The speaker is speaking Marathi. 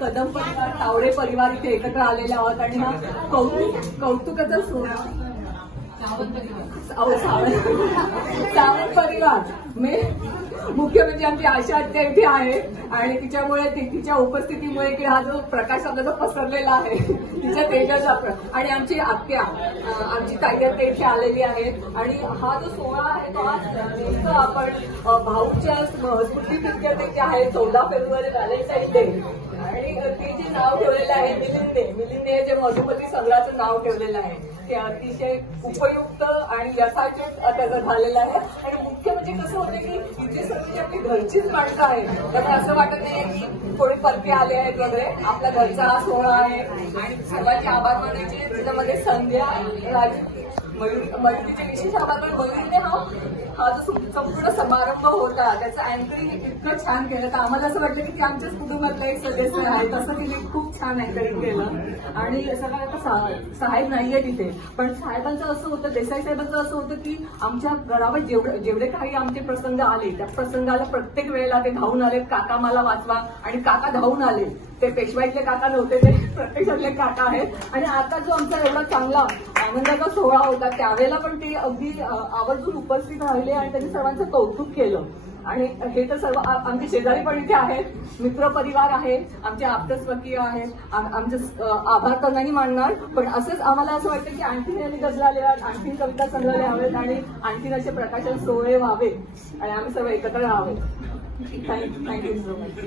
कदम परिवार, तावडे परिवार इथे एकत्र आलेले आहोत आणि हा कौतुकाचा सोहळा सावंत परिवार मुख्य म्हणजे आमची आशा आत्या इथे आहे आणि तिच्यामुळे तिच्या उपस्थितीमुळे की हा जो प्रकाश आपला जो पसरलेला आहे तिच्या तेजाचा आणि आमची आत्या आमची ताई आत्या इथे आलेली आहे आणि हा जो सोहळा आहे तो आज नेमकं आपण भाऊच्या स्मृतिप्रीत्यर्थ आहे 14 फेब्रुवारी व्हॅलेंटाईन डे आणि ते जे नाव ठेवलेलं आहे मिलिंदने हे जे मधुमती संघाचं नाव ठेवलेलं आहे ते अतिशय उपयुक्त आणि यथाचित त्याचं झालेलं आहे आणि मुख्य म्हणजे कसं होतं की इथे सर्व आपली घरचीच माणसं आहे त्यामुळे असं वाटत नाही की कोणी परके आले आहेत वगैरे आपल्या घरचा हा सोहळा आहे आणि सर्वांचे आभार मानायचे त्याच्यामध्ये संध्या मयुरीचे विशेष आभार पण मयुरीने हा जो संपूर्ण समारंभ होता त्याचं अँकरिंग इतकं छान केलं तर आम्हाला असं वाटलं की आमच्याच कुटुंबातला एक सदस्य आहे तसं तिने खूप छान अँकरिंग केलं आणि सगळं आता साहेब नाहीये तिथे पण साहेबांचं असं होतं देसाई साहेबांचं असं होतं की आमच्या घरावर जेवढे काही आमचे प्रसंग आले त्या प्रसंगाला प्रत्येक वेळेला ते धावून आले काका मला वाचवा आणि काका धावून आले ते पेशवाईतले काका नव्हते ते प्रत्यक्षातले काका आहेत आणि आता जो आमचा एवढा चांगला आनंदाचा सोहळा होता त्यावेळेला पण ते अगदी आवर्जून उपस्थित राहिले आणि त्यांनी सर्वांचं कौतुक केलं आणि हे तर सर्व आमचे शेजारी पण इथे आहेत मित्र परिवार आहे आमचे आप्तस्वकीय आहेत आमचे आभार तर नाही मानणार पण असंच आम्हाला असं वाटतं की आणखीन यांनी गजराले आणखीन कविता संग्रहालय हवेत आणि आणखीन असे प्रकाशन सोहळे व्हावे आणि आम्ही सर्व एकत्र राहावे थँक्यू सो मच.